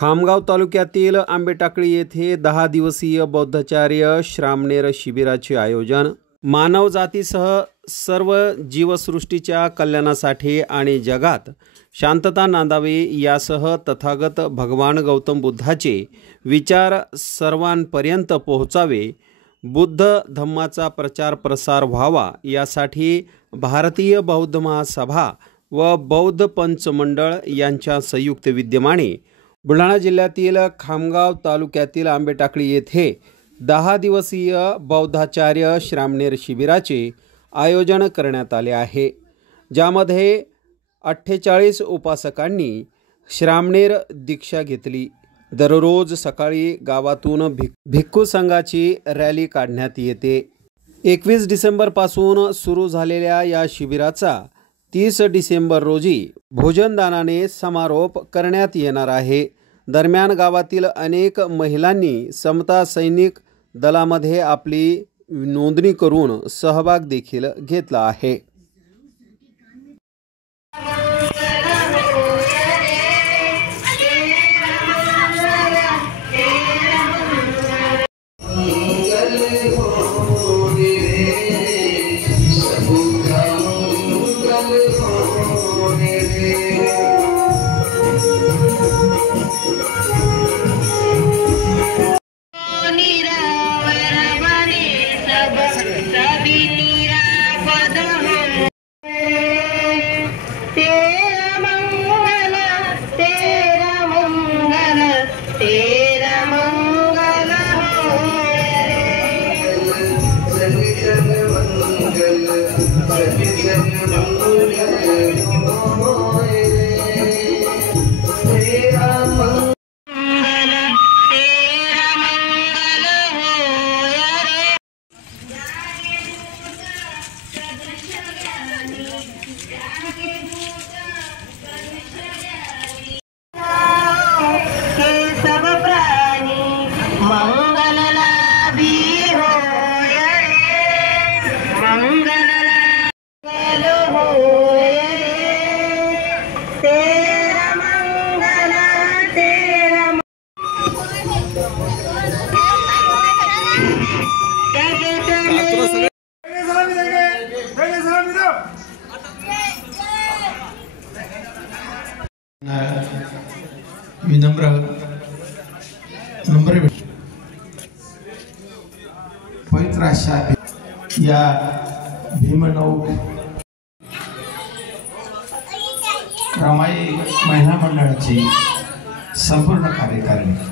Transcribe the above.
खामगाव तालुक्यातील आंबेटाकळी येथे 10 दिवसीय बौद्धाचार्य श्रामणेर शिबिराचे आयोजन। मानवजातीसह सर्व जीवसृष्टीच्या कल्याणासाठी आणि जगात शांतता नांदावी यासह तथागत भगवान गौतम बुद्धाचे विचार सर्वांपर्यंत पोहोचावे, बुद्ध धम्माचा प्रचार प्रसार व्हावा यासाठी भारतीय बौद्ध महासभा व बौद्ध पंच मंडळ यांच्या संयुक्त विद्यमाने बुलढाणा जिल्ह्यातील खामगाव तालुक्यातील आंबेटाकळी येथे 10 दिवसीय बौद्धाचार्य श्रामणेर शिबिराचे आयोजन करण्यात आले आहे, ज्यामध्ये 48 उपासकांनी श्रामणेर दीक्षा घेतली। दररोज सकाळी गावातून भिक्खू संघाची रॅली काढण्यात येते। 21 डिसेंबर पासून सुरू झालेल्या या शिबिराचा 30 डिसेंबर रोजी भोजनदानाने समारोप करण्यात येणार आहे। दरम्यान गावातील अनेक महिलांनी समता सैनिक दलामध्ये आपली नोंदणी करून सहभाग देखील घेतला आहे। विनम्र पवित्र अशा या भीमनऊ रमाई महिला मंडळाची संपूर्ण कार्यकारिणी